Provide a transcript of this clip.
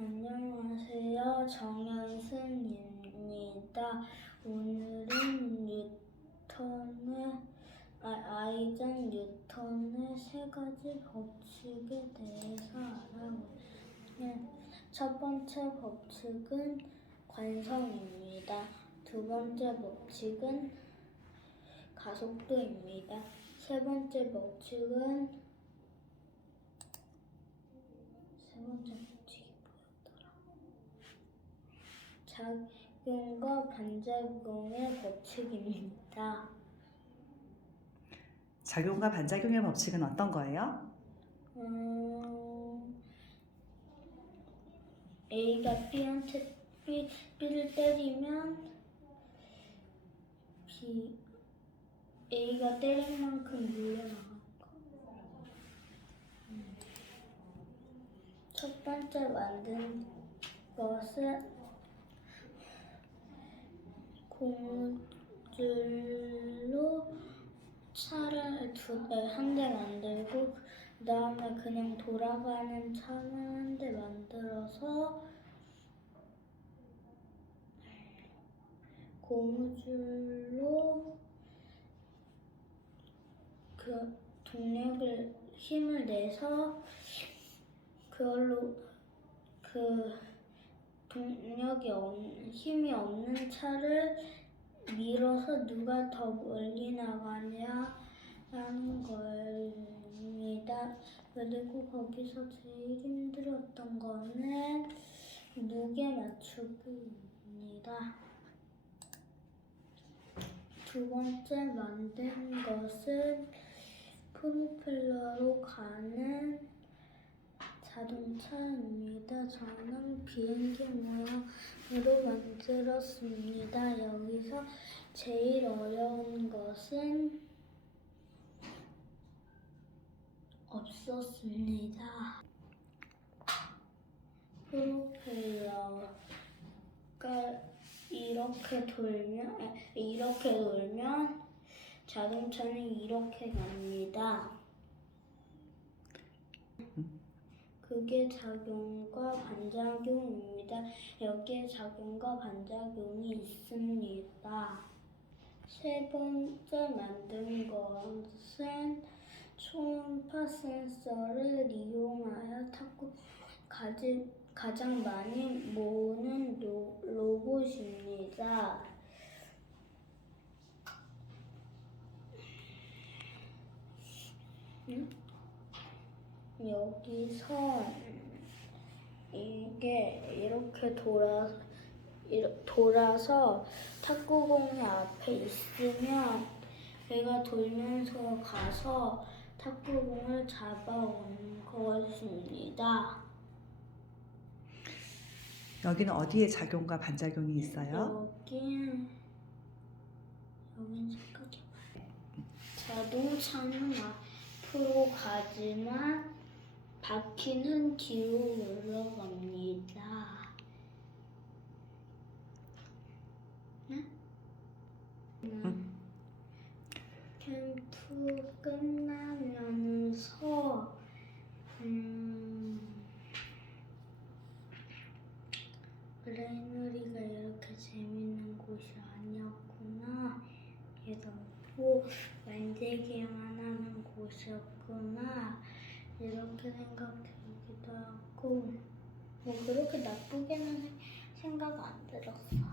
안녕하세요. 정현승입니다. 오늘은 뉴턴의 아, 아이작 뉴턴의 세 가지 법칙에 대해서 알아보겠습니다. 첫 번째 법칙은 관성입니다. 두 번째 법칙은 가속도입니다. 세 번째 법칙은 세 번째 법칙이 뭐였더라? 작용과 반작용의 법칙입니다. 작용과 반작용의 법칙은 어떤 거예요? 음, A가 B한테 B, B를 때리면 B A가 때린 만큼 거. 음. 첫 번째 만든 것은 고무줄로 차를 한 대 만들고 그 다음에 그냥 돌아가는 차를 한 대 만들어서 고무줄로 그 동력을 힘을 내서 그걸로 그 동력이 없, 힘이 없는 차를 밀어서 누가 더 멀리 나가냐 하는 겁니다. 그리고 거기서 제일 힘들었던 거는 무게 맞추기입니다. 두 번째 만든 것은 프로펠러로 가는 자동차입니다. 저는 비행기 모양으로 만들었습니다. 여기서 제일 어려운 것은 없었습니다. 프로펠러가 이렇게 돌면 아, 이렇게 돌면 자동차는 이렇게 갑니다. 그게 작용과 반작용입니다. 여기에 작용과 반작용이 있습니다. 세 번째 만든 것은 초음파 센서를 이용하여 탁구 가지, 가장 많이 모으는 로, 로봇입니다. 음? 여기서 이게 이렇게 돌아 돌아서 탁구공이 앞에 있으면 얘가 돌면서 가서 탁구공을 잡아오는 것입니다. 여기는 어디에 작용과 반작용이 있어요? 여긴 여긴 생각해 자동차는 앞으로 가지만 바퀴는 뒤로 물러갑니다. 응? 음. 캠프 끝나면서 음, 브레이너리가 이렇게 재밌는 곳이 아니었구나. 이러고 만들기만 하는 곳이었구나. 이렇게 생각되기도 하고 뭐 그렇게 나쁘게는 생각 안 들었어.